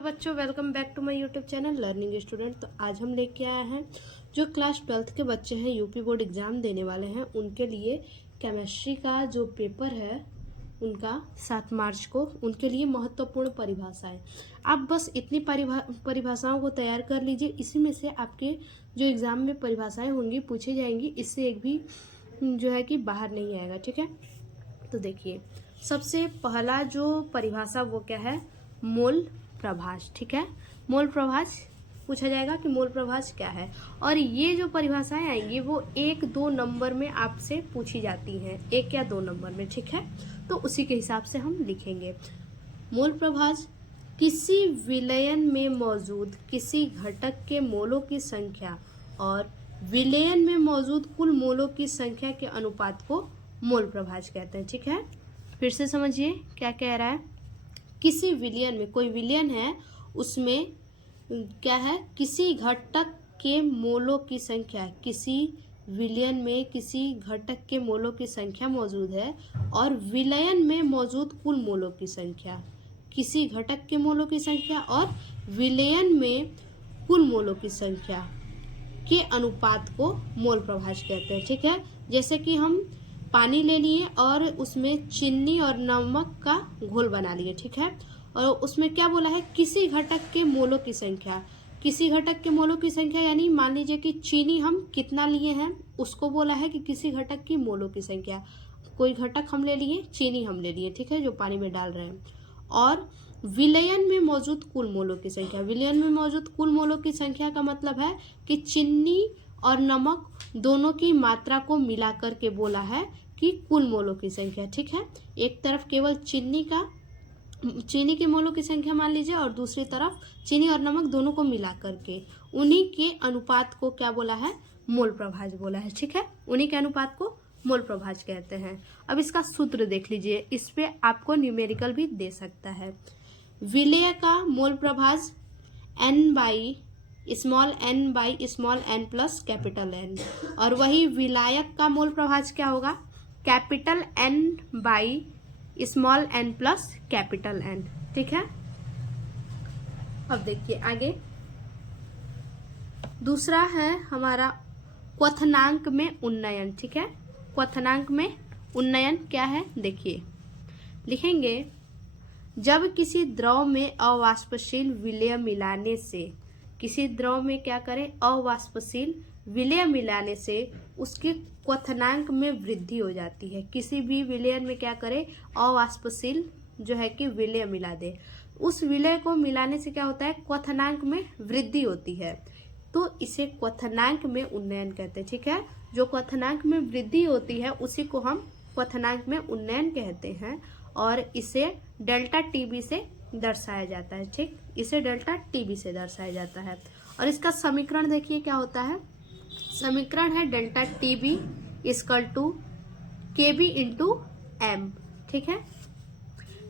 बच्चों, welcome back to my YouTube channel learning student. तो आज हम लेके आए हैं जो क्लास 12th के बच्चे हैं, यूपी बोर्ड एग्ज़ाम देने वाले हैं, उनके लिए केमिस्ट्री का जो पेपर है उनका 7 मार्च को, उनके लिए महत्वपूर्ण परिभाषाएं। आप बस इतनी परिभाषाओं को तैयार कर लीजिए। इसी में से आपके जो एग्ज़ाम में परिभाषाएं होंगी पूछी जाएंगी, इससे एक भी जो है कि बाहर नहीं आएगा। ठीक है, तो देखिए सबसे पहला जो परिभाषा वो क्या है, मोल प्रभाष। ठीक है, मोल प्रभाष पूछा जाएगा कि मोल प्रभाष क्या है। और ये जो परिभाषाएं आएंगी वो 1-2 नंबर में आपसे पूछी जाती हैं, 1 या 2 नंबर में। ठीक है, तो उसी के हिसाब से हम लिखेंगे। मोल प्रभाष किसी विलयन में मौजूद किसी घटक के मोलों की संख्या और विलयन में मौजूद कुल मोलों की संख्या के अनुपात को मोल प्रभाष कहते हैं। ठीक है, फिर से समझिए क्या कह रहा है। किसी विलयन में, कोई विलयन है उसमें क्या है, किसी घटक के मोलों की संख्या, किसी विलयन में किसी घटक के मोलों की संख्या मौजूद है और विलयन में मौजूद कुल मोलों की संख्या, किसी घटक के मोलों की संख्या और विलयन में कुल मोलों की संख्या के अनुपात को मोल प्रभाष कहते हैं। ठीक है, जैसे कि हम पानी ले लिए और उसमें चीनी और नमक का घोल बना लिए। ठीक है, और उसमें क्या बोला है, किसी घटक के मोलों की संख्या। किसी घटक के मोलों की संख्या यानी मान लीजिए कि चीनी हम कितना लिए हैं उसको बोला है कि किसी घटक की मोलों की संख्या। कोई घटक हम ले लिए, चीनी हम ले लिए, ठीक है, जो पानी में डाल रहे हैं। और विलयन में मौजूद कुल मोलों की संख्या, विलयन में मौजूद कुल मोलों की संख्या का मतलब है कि चीनी और नमक दोनों की मात्रा को मिलाकर के बोला है कि कुल मोलों की संख्या। ठीक है, एक तरफ केवल चीनी के मोलों की संख्या मान लीजिए और दूसरी तरफ चीनी और नमक दोनों को मिलाकर के उन्हीं के अनुपात को क्या बोला है, मोल प्रभाष बोला है। ठीक है, उन्हीं के अनुपात को मोल प्रभाष कहते हैं। अब इसका सूत्र देख लीजिए, इस पे आपको न्यूमेरिकल भी दे सकता है। विलय का मोल प्रभाष n by small n plus capital N, और वही विलायक का मोल प्रभाष क्या होगा, capital N by small n plus capital N। ठीक है, अब देखिए आगे दूसरा है हमारा क्वथनांक में उन्नयन। ठीक है, क्वथनांक में उन्नयन क्या है, देखिए लिखेंगे, जब किसी द्रव में अवाष्पशील विलय मिलाने से, किसी द्रव में क्या करें, अवाष्पशील विलय मिलाने से उसके क्वथनांक में वृद्धि हो जाती है। किसी भी विलयन में क्या करें, अवाष्पशील जो है कि विलय मिला दे, उस विलय को मिलाने से क्या होता है, क्वथनांक में वृद्धि होती है, तो इसे क्वथनांक में उन्नयन कहते हैं। ठीक है, जो क्वथनांक में वृद्धि होती है उसी को हम क्वथनांक में उन्नयन कहते हैं और इसे डेल्टा टीबी से दर्शाया जाता है। ठीक, इसे डेल्टा टीबी से दर्शाया जाता है। और इसका समीकरण देखिए क्या होता है, समीकरण है delta TB equal to KB into m. ठीक है,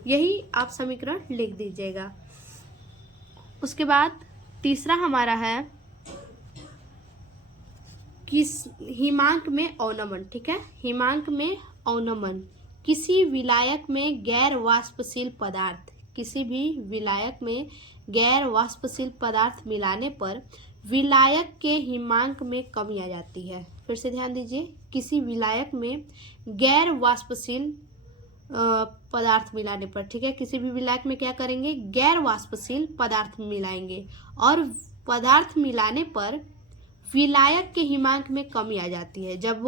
यही आप समीकरण लिख दीजिएगा। उसके बाद तीसरा हमारा है किस हिमांक में अवनमन। ठीक है, हिमांक में अवनमन किसी विलायक में गैर वाष्पशील पदार्थ, किसी भी विलायक में गैर वाष्पशील पदार्थ मिलाने पर विलायक के हिमांक में कमी आ जाती है। फिर से ध्यान दीजिए, किसी विलायक में गैर वाष्पशील पदार्थ मिलाने पर, ठीक है, किसी भी विलायक में क्या करेंगे, गैर वाष्पशील पदार्थ मिलाएंगे और पदार्थ मिलाने पर विलायक के हिमांक में कमी आ जाती है। जब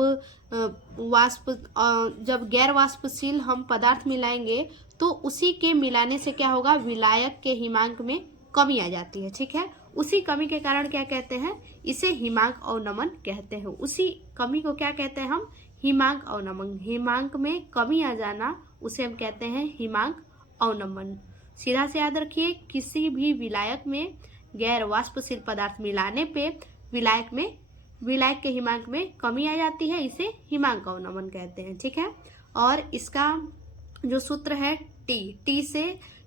गैर वाष्पशील हम पदार्थ मिलाएंगे तो उसी के मिलाने से क्या होगा, विलायक के हिमांक में कमी आ जाती है। ठीक है, उसी कमी के कारण क्या कहते हैं, इसे हिमांक अवनमन कहते हैं। उसी कमी को क्या कहते हैं हम, हिमांक अवनमन। हिमांक में कमी आ जाना उसे हम कहते हैं हिमांक अवनमन। सीधा से याद रखिए, किसी भी विलायक में गैर वाष्पशील पदार्थ मिलाने पे विलायक के हिमांक में कमी आ जाती है, इसे हिमांक अवनमन कहते हैं। ठीक है, और इसका जो सूत्र है टी से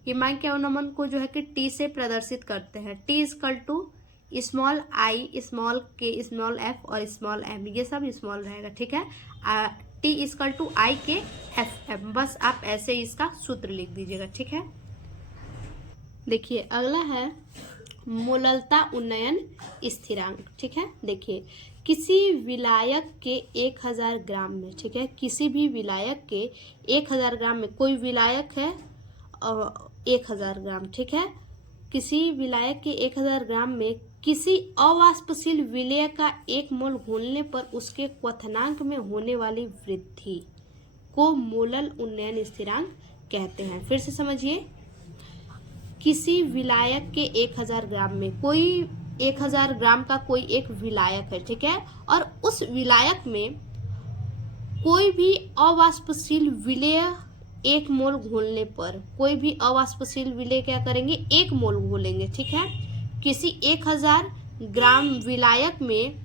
हिमांक के अवनमन को जो है कि टी से प्रदर्शित करते हैं। T equal to small i, small k, small f और स्मॉल एम, ये सब स्मॉल रहेगा। ठीक है, टी इक्वल टू आई के एफ एम, बस आप ऐसे इसका सूत्र लिख दीजिएगा। ठीक है, देखिए अगला है मोललता उन्नयन स्थिरांक। ठीक है, देखिए किसी विलायक के 1000 ग्राम में, ठीक है, किसी भी विलायक के 1000 ग्राम में, कोई विलायक है 1000 ग्राम, ठीक है, किसी विलायक के 1000 ग्राम में किसी अवाष्पशील विलेय का 1 मोल घोलने पर उसके क्वथनांक में होने वाली वृद्धि को मोलल उन्नयन स्थिरांक कहते हैं। फिर से समझिए, किसी विलायक के 1000 ग्राम में, कोई 1000 ग्राम का कोई एक विलायक है, ठीक है, और उस विलायक में कोई भी अवाष्पशील विलेय 1 मोल घोलने पर, कोई भी अवाष्पशील विलेय क्या करेंगे, 1 मोल घोलेंगे, ठीक है, किसी 1000 ग्राम विलायक में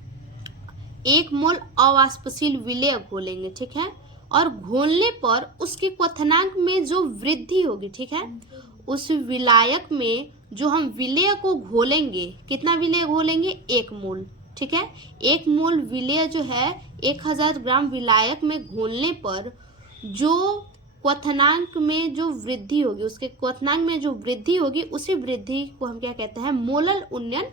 1 मोल अवाष्पशील विलेय घोलेंगे, ठीक है, और घोलने पर उसके क्वथनांक में जो वृद्धि होगी, ठीक है, उस विलायक में जो हम विलेय को घोलेंगे, कितना विलेय घोलेंगे, 1 मोल, ठीक है, 1 मोल विलेय जो है 1000 ग्राम विलायक में घोलने पर जो क्वथनांक में जो वृद्धि होगी, उसके क्वथनांक में जो वृद्धि होगी, उसी वृद्धि को हम क्या कहते हैं, मोलल उन्नयन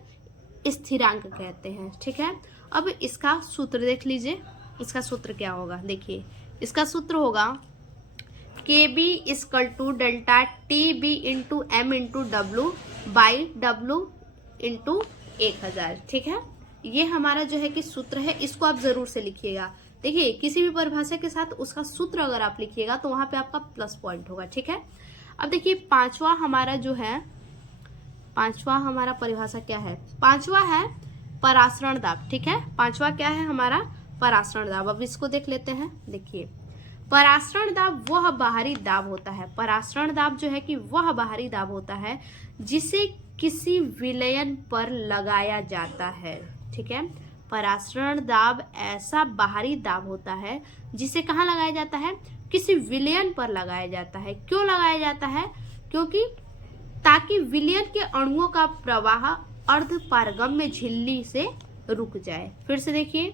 स्थिरांक कहते हैं। ठीक है, अब इसका सूत्र देख लीजिए, इसका सूत्र क्या होगा, देखिए इसका सूत्र होगा KB = delta TB into M into W by W into 1000। ठीक है, ये हमारा जो है कि सूत्र है, इसको आप जरूर से लिखिएगा। देखिए किसी भी परिभाषा के साथ उसका सूत्र अगर आप लिखिएगा तो वहां पे आपका प्लस पॉइंट होगा। ठीक है, अब देखिए पांचवा हमारा जो है, पांचवा हमारा परिभाषा क्या है, पांचवा है परासरण दाब। ठीक है, पांचवा क्या है हमारा, परासरण दाब। अब इसको देख लेते हैं। देखिए परासरण दाब वह बाहरी दाब होता है, परासरण दाब जो है कि वह बाहरी दाब होता है जिसे किसी विलयन पर लगाया जाता है। ठीक है, परासरण दाब ऐसा बाहरी दाब होता है जिसे कहाँ लगाया जाता है, किसी विलयन पर लगाया जाता है। क्यों लगाया जाता है, क्योंकि ताकि विलयन के अणुओं का प्रवाह अर्धपारगम्य झिल्ली से रुक जाए। फिर से देखिए,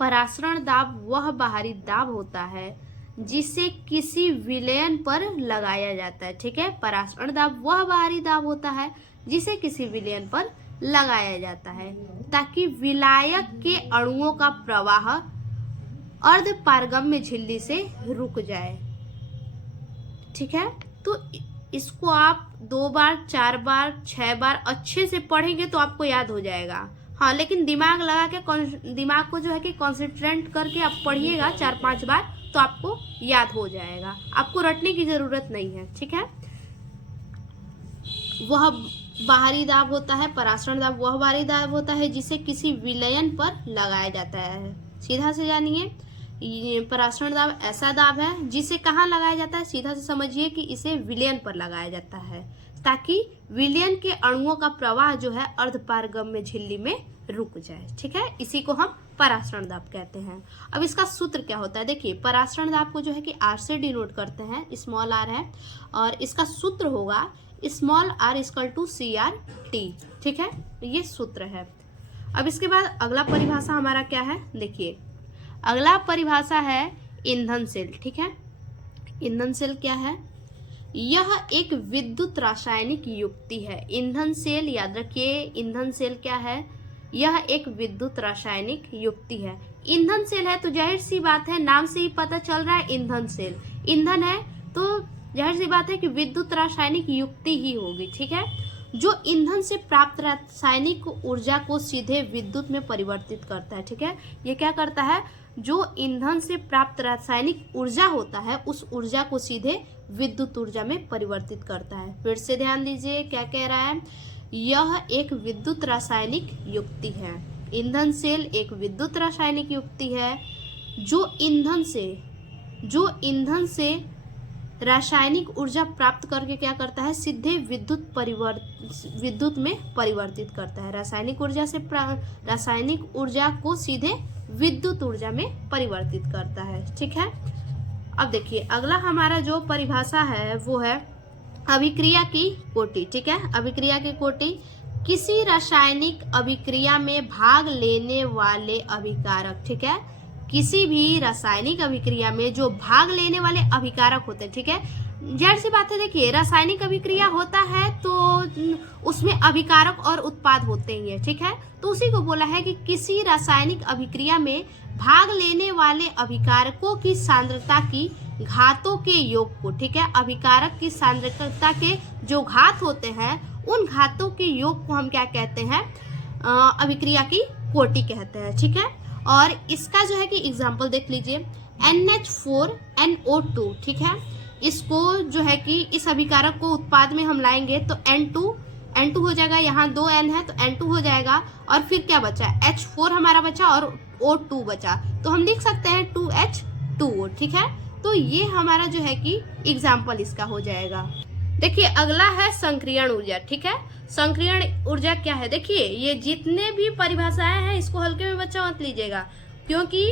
परासरण दाब वह बाहरी दाब होता है जिसे किसी विलयन पर लगाया जाता है। ठीक है, परासरण दाब वह बाहरी दाब होता है जिसे किसी विलयन पर लगाया जाता है ताकि विलायक के अणुओं का प्रवाह अर्धपारगम्य झिल्ली से रुक जाए। ठीक है, तो इसको आप 2 बार 4 बार 6 बार अच्छे से पढ़ेंगे तो आपको याद हो जाएगा। हाँ, लेकिन दिमाग लगा के, दिमाग को जो है कि कॉन्सेंट्रेट करके आप पढ़िएगा 4-5 बार तो आपको याद हो जाएगा, आपको रटने की जरूरत नहीं है। ठीक है, वह बाहरी दाब होता है, परासरण दाब वह बाहरी दाब होता है जिसे किसी विलयन पर लगाया जाता है। सीधा से जानिए, ये परासरण दाब ऐसा दाब है जिसे कहाँ लगाया जाता है, सीधा से समझिए कि इसे विलयन पर लगाया जाता है ताकि विलयन के अणुओं का प्रवाह जो है अर्धपारगम्य झिल्ली में रुक जाए। ठीक है, इसी को हम परासरण दाब कहते हैं। अब इसका सूत्र क्या होता है, देखिए परासरण दाब को जो है कि R से डिनोट करते हैं, स्मॉल r है, और इसका सूत्र होगा स्मॉल r = CRT। ठीक है, ये सूत्र है। अब इसके बाद अगला परिभाषा हमारा क्या है, देखिए अगला परिभाषा है ईंधन सेल। ठीक है, ईंधन सेल क्या है, यह एक विद्युत रासायनिक युक्ति है। ईंधन सेल याद रखिए, ईंधन सेल क्या है, यह एक विद्युत रासायनिक युक्ति है। ईंधन सेल है तो जाहिर सी बात है, नाम से ही पता चल रहा है ईंधन सेल, ईंधन है तो जाहिर सी बात है कि विद्युत रासायनिक युक्ति ही होगी। ठीक है, जो ईंधन से प्राप्त रासायनिक ऊर्जा को सीधे विद्युत में परिवर्तित करता है। ठीक है, ये क्या करता है, जो ईंधन से प्राप्त रासायनिक ऊर्जा होता है उस ऊर्जा को सीधे विद्युत ऊर्जा में परिवर्तित करता है। फिर से ध्यान दीजिए क्या कह रहा है, यह एक विद्युत रासायनिक युक्ति है। ईंधन सेल एक विद्युत रासायनिक युक्ति है जो ईंधन से रासायनिक ऊर्जा प्राप्त करके क्या करता है, सीधे विद्युत में परिवर्तित करता है। रासायनिक ऊर्जा को सीधे विद्युत ऊर्जा में परिवर्तित करता है। ठीक है, अब देखिए अगला हमारा जो परिभाषा है वो है अभिक्रिया की कोटि। ठीक है, अभिक्रिया की कोटि किसी रासायनिक अभिक्रिया में भाग लेने वाले अभिकारक। ठीक है, किसी भी रासायनिक अभिक्रिया में जो भाग लेने वाले अभिकारक होते हैं, ठीक है, जाहिर सी बात है, देखिए रासायनिक अभिक्रिया होता है तो उसमें अभिकारक और उत्पाद होते ही है, ठीक है। तो उसी को बोला है कि किसी रासायनिक अभिक्रिया में भाग लेने वाले अभिकारकों की सांद्रता की घातों के योग को, ठीक है, अभिकारक की सांद्रता के जो घात होते हैं उन घातों के योग को हम क्या कहते हैं, अभिक्रिया की कोटि कहते हैं, ठीक है। और इसका जो है कि एग्जाम्पल देख लीजिए, NH4NO2, ठीक है। इसको जो है कि इस अभिकारक को उत्पाद में हम लाएंगे तो N2 हो जाएगा, यहाँ 2 N है तो N2 हो जाएगा, और फिर क्या बचा, H4 हमारा बचा और O2 बचा, तो हम लिख सकते हैं 2H2O, ठीक है। तो ये हमारा जो है कि एग्जाम्पल इसका हो जाएगा। देखिए अगला है संक्रियण ऊर्जा, ठीक है। संक्रियण ऊर्जा क्या है, देखिए ये जितने भी परिभाषाएं हैं इसको हल्के में बच्चा मत लीजिएगा, क्योंकि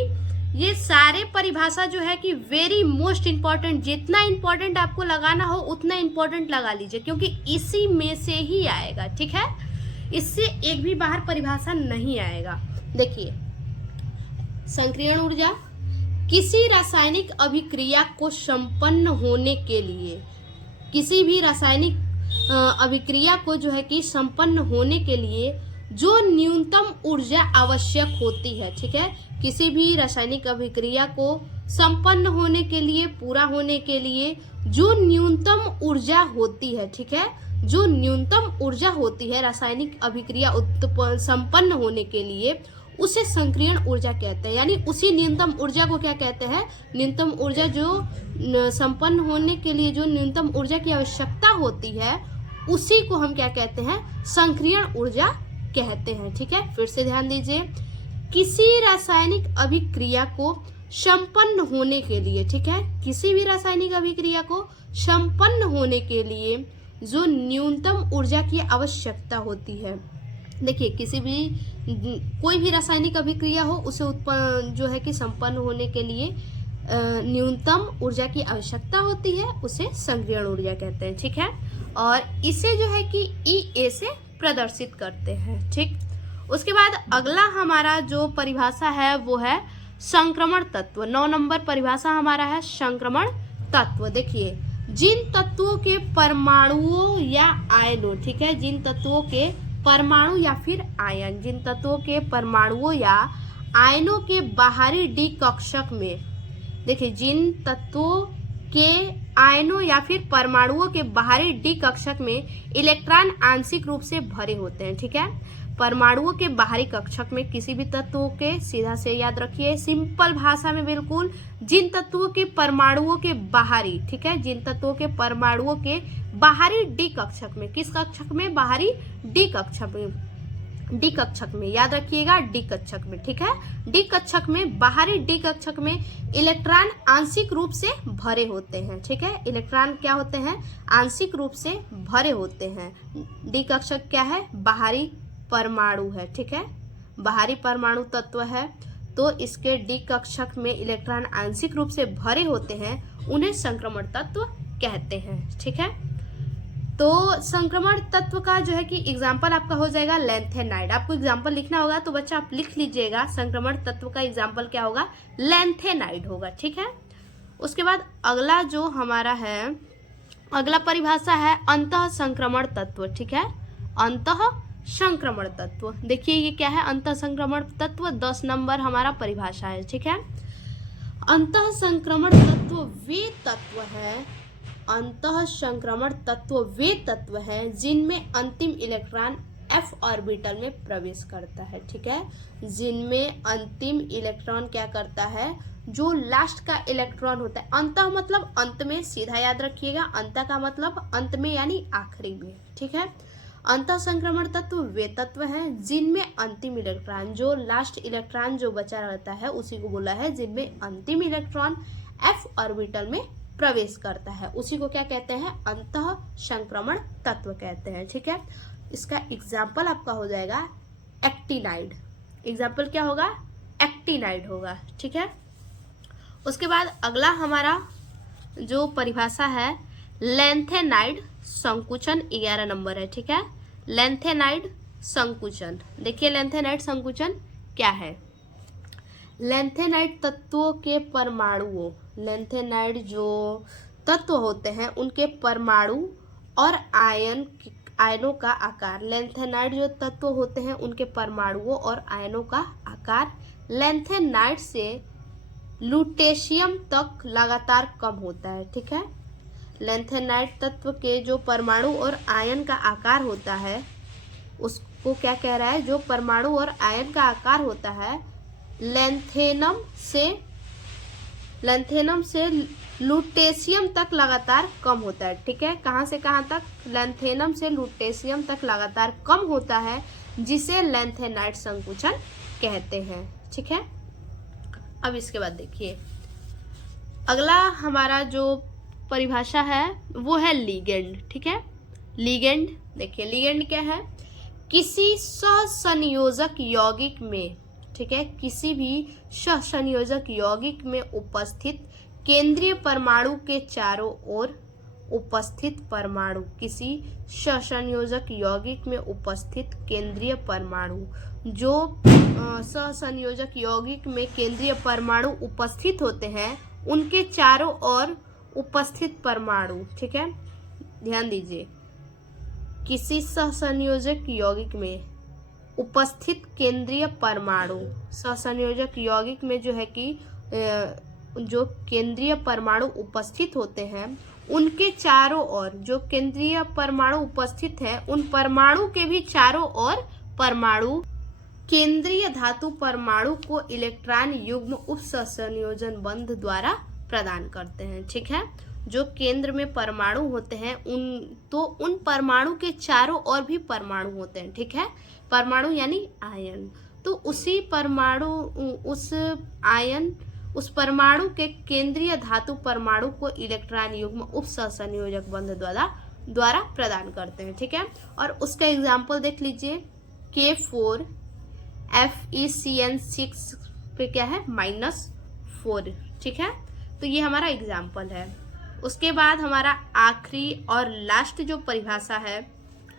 ये सारे परिभाषा जो है कि वेरी मोस्ट इम्पॉर्टेंट, जितना इम्पोर्टेंट आपको लगाना हो उतना इम्पोर्टेंट लगा लीजिए, क्योंकि इसी में से ही आएगा, ठीक है। इससे एक भी बाहर परिभाषा नहीं आएगा। देखिए संक्रियण ऊर्जा, किसी रासायनिक अभिक्रिया को संपन्न होने के लिए, किसी भी रासायनिक अभिक्रिया को जो है कि संपन्न होने के लिए जो न्यूनतम ऊर्जा आवश्यक होती है, ठीक है, किसी भी रासायनिक अभिक्रिया को संपन्न होने के लिए, पूरा होने के लिए जो न्यूनतम ऊर्जा होती है, ठीक है, जो न्यूनतम ऊर्जा होती है रासायनिक अभिक्रिया संपन्न होने के लिए, उसे संक्रियण ऊर्जा कहते हैं। यानी उसी न्यूनतम ऊर्जा को क्या कहते हैं, न्यूनतम ऊर्जा जो संपन्न होने के लिए जो न्यूनतम ऊर्जा की आवश्यकता होती है उसी को हम क्या कहते हैं, संक्रियण ऊर्जा कहते हैं, ठीक है। फिर से ध्यान दीजिए, किसी रासायनिक अभिक्रिया को संपन्न होने के लिए, ठीक है, किसी भी रासायनिक अभिक्रिया को संपन्न होने के लिए जो न्यूनतम ऊर्जा की आवश्यकता होती है, देखिए किसी भी कोई भी रासायनिक अभिक्रिया हो उसे उत्पन्न जो है कि संपन्न होने के लिए न्यूनतम ऊर्जा की आवश्यकता होती है, उसे संक्रियण ऊर्जा कहते हैं, ठीक है। और इसे जो है कि EA से प्रदर्शित करते हैं, ठीक। उसके बाद अगला हमारा जो परिभाषा है वो है संक्रमण तत्व। 9 नंबर परिभाषा हमारा है संक्रमण तत्व। देखिए जिन तत्वों के परमाणुओं या आयनों, ठीक है, जिन तत्वों के परमाणु या फिर आयन, जिन तत्वों के परमाणुओं या आयनों के बाहरी डी कक्षक में, देखिए जिन तत्वों के आयनों या फिर परमाणुओं के बाहरी डी कक्षक में इलेक्ट्रॉन आंशिक रूप से भरे होते हैं, ठीक है। परमाणुओं के बाहरी कक्षक में किसी भी तत्वों के, सीधा से याद रखिए सिंपल भाषा में बिल्कुल, जिन तत्वों के परमाणुओं के बाहरी, ठीक है, जिन तत्वों के परमाणुओं के बाहरी डी कक्षक में, किस कक्षक में, बाहरी डी कक्षक में, डी कक्षक में, याद रखिएगा डी कक्षक में, ठीक है। डी कक्षक में, बाहरी डी कक्षक में इलेक्ट्रॉन आंशिक रूप से भरे होते हैं, ठीक है। इलेक्ट्रॉन क्या होते हैं, आंशिक रूप से भरे होते हैं। डी कक्षक क्या है, बाहरी परमाणु है, ठीक है, बाहरी परमाणु तत्व है, तो इसके डी कक्षक में इलेक्ट्रॉन आंशिक रूप से भरे होते हैं, उन्हें संक्रमण तत्व कहते हैं, ठीक है। तो संक्रमण तत्व का जो है कि एग्जाम्पल आपका हो जाएगा लैंथेनाइड। आपको एग्जाम्पल लिखना होगा तो बच्चा आप लिख लीजिएगा, संक्रमण तत्व का एग्जाम्पल क्या होगा, लैंथेनाइड होगा, ठीक है। उसके बाद अगला जो हमारा है, अगला परिभाषा है अंतः संक्रमण तत्व, ठीक है, अंतः संक्रमण तत्व। देखिए ये क्या है, अंतः संक्रमण तत्व 10 नंबर हमारा परिभाषा है, ठीक है। अंतः संक्रमण तत्व वे तत्व है, अंतः संक्रमण तत्व वे तत्व हैं जिनमें अंतिम इलेक्ट्रॉन f ऑर्बिटल में प्रवेश करता है, ठीक है, जिनमें अंतिम इलेक्ट्रॉन क्या करता है, जो लास्ट का इलेक्ट्रॉन होता है। अंतः मतलब अंत में, सीधा याद रखिएगा, अंतः का मतलब अंत में यानी आखिरी में, ठीक है। अंतः संक्रमण तत्व वे तत्व हैं जिनमें अंतिम इलेक्ट्रॉन, जो लास्ट इलेक्ट्रॉन जो बचा रहता है उसी को बोला है जिनमें अंतिम इलेक्ट्रॉन f ऑर्बिटल में प्रवेश करता है, उसी को क्या कहते हैं, अंतः संक्रमण तत्व कहते हैं, ठीक है। इसका एग्जाम्पल आपका हो जाएगा एक्टिनाइड। एग्जाम्पल क्या होगा, एक्टिनाइड होगा, ठीक है। उसके बाद अगला हमारा जो परिभाषा है लैंथेनाइड संकुचन, 11 नंबर है, ठीक है। लैंथेनाइड संकुचन, देखिए लैंथेनाइड संकुचन क्या है। लैंथेनाइड तत्वों के परमाणुओं, लैंथेनाइड जो तत्व होते हैं उनके परमाणु और आयनों का आकार। लैंथेनाइड जो तत्व होते हैं उनके परमाणुओं और आयनों का आकार लैंथेनाइड से लुटेशियम तक लगातार कम होता है। ठीक है, लैंथेनाइड तत्व के जो परमाणु और आयन का आकार होता है उसको क्या कह रहा है, जो परमाणु और आयन का आकार होता है लैंथेनम से लुटेशियम तक लगातार कम होता है। ठीक है, कहाँ से कहाँ तक, लैंथेनम से लुटेशियम तक लगातार कम होता है, जिसे लैंथेनाइड संकुचन कहते हैं। ठीक है, अब इसके बाद देखिए अगला हमारा जो परिभाषा है वो है लिगेंड। ठीक है, लिगेंड देखिए, लिगेंड क्या है, किसी सहसंयोजक यौगिक में, ठीक है, किसी भी सहसंयोजक यौगिक में उपस्थित केंद्रीय परमाणु के चारों ओर उपस्थित परमाणु, किसी सहसंयोजक यौगिक में उपस्थित केंद्रीय परमाणु, जो सहसंयोजक यौगिक में केंद्रीय परमाणु उपस्थित होते हैं उनके चारों ओर उपस्थित परमाणु। ठीक है, ध्यान दीजिए, किसी सहसंयोजक यौगिक में उपस्थित केंद्रीय परमाणु, सहसंयोजक यौगिक में जो है कि जो केंद्रीय परमाणु उपस्थित होते हैं उनके चारों ओर, जो केंद्रीय परमाणु उपस्थित है उन परमाणु के भी चारों ओर परमाणु केंद्रीय धातु परमाणु को इलेक्ट्रॉन युग्म उप सहसंयोजन बंध द्वारा प्रदान करते हैं। ठीक है, जो केंद्र में परमाणु होते हैं उन परमाणु के चारों ओर भी परमाणु होते हैं। ठीक है, परमाणु यानी आयन, तो उसी परमाणु उस परमाणु के केंद्रीय धातु परमाणु को इलेक्ट्रॉन युग्म उप सहसंयोजक बंध द्वारा प्रदान करते हैं। ठीक है, और उसका एग्जाम्पल देख लीजिए, K4 FeCN6 पे क्या है, -4। ठीक है, तो ये हमारा एग्जाम्पल है। उसके बाद हमारा आखिरी और लास्ट जो परिभाषा है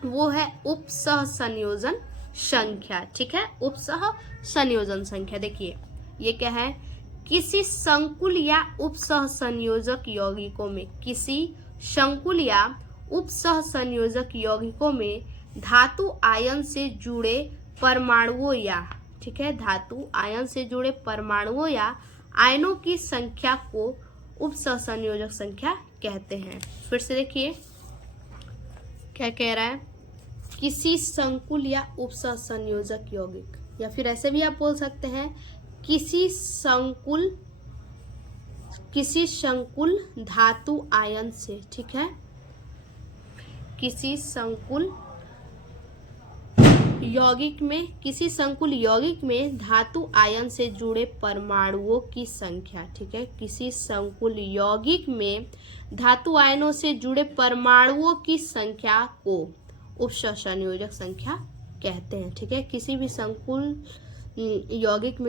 वो है उप सहसंयोजन संख्या। ठीक है, उप सहसंयोजन संख्या देखिए ये क्या है, किसी संकुल या उप सहसंयोजक यौगिकों में, किसी संकुल या उप सहसंयोजक यौगिकों में धातु आयन से जुड़े परमाणुओं या, ठीक है, धातु आयन से जुड़े परमाणुओं या आयनों की संख्या को उप सहसंयोजक संख्या कहते हैं। फिर से देखिए क्या कह रहा है, किसी संकुल या उप सहसंयोजक यौगिक, या फिर ऐसे भी आप बोल सकते हैं किसी संकुल धातु आयन से। ठीक है, किसी संकुल यौगिक में धातु आयन से जुड़े परमाणुओं की संख्या। ठीक है, किसी संकुल यौगिक में धातु आयनों से जुड़े परमाणुओं की संख्या को उप सहसंयोजक संख्या कहते हैं। ठीक है, किसी भी संकुल यौगिक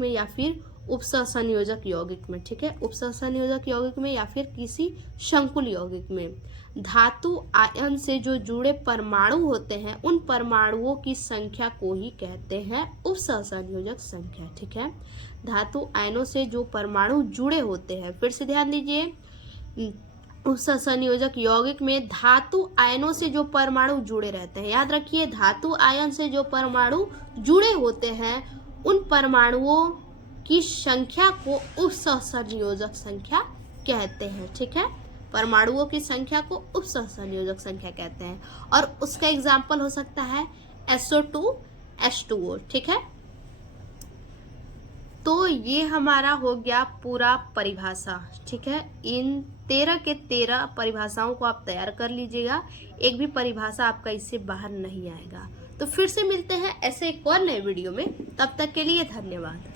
में या फिर उप सहसंयोजक यौगिक में, ठीक है, उप सहसंयोजक यौगिक में या फिर किसी संकुल यौगिक में धातु आयन से जो जुड़े परमाणु होते हैं उन परमाणुओं की संख्या को ही कहते हैं उप सहसंयोजक संख्या। ठीक है, धातु आयनों से जो परमाणु जुड़े होते हैं, फिर से ध्यान दीजिए, उप सहसंयोजक यौगिक में धातु आयनों से जो परमाणु जुड़े रहते हैं, याद रखिए धातु आयन से जो परमाणु जुड़े होते हैं उन परमाणुओं की संख्या को उप सहसंयोजक संख्या कहते हैं। ठीक है, परमाणुओं की संख्या को उप सहसंयोजक संख्या कहते हैं, और उसका एग्जाम्पल हो सकता है SO2 H2O। ठीक है, तो ये हमारा हो गया पूरा परिभाषा। ठीक है, इन 13 के 13 परिभाषाओं को आप तैयार कर लीजिएगा, एक भी परिभाषा आपका इससे बाहर नहीं आएगा। तो फिर से मिलते हैं ऐसे एक और नए वीडियो में, तब तक के लिए धन्यवाद।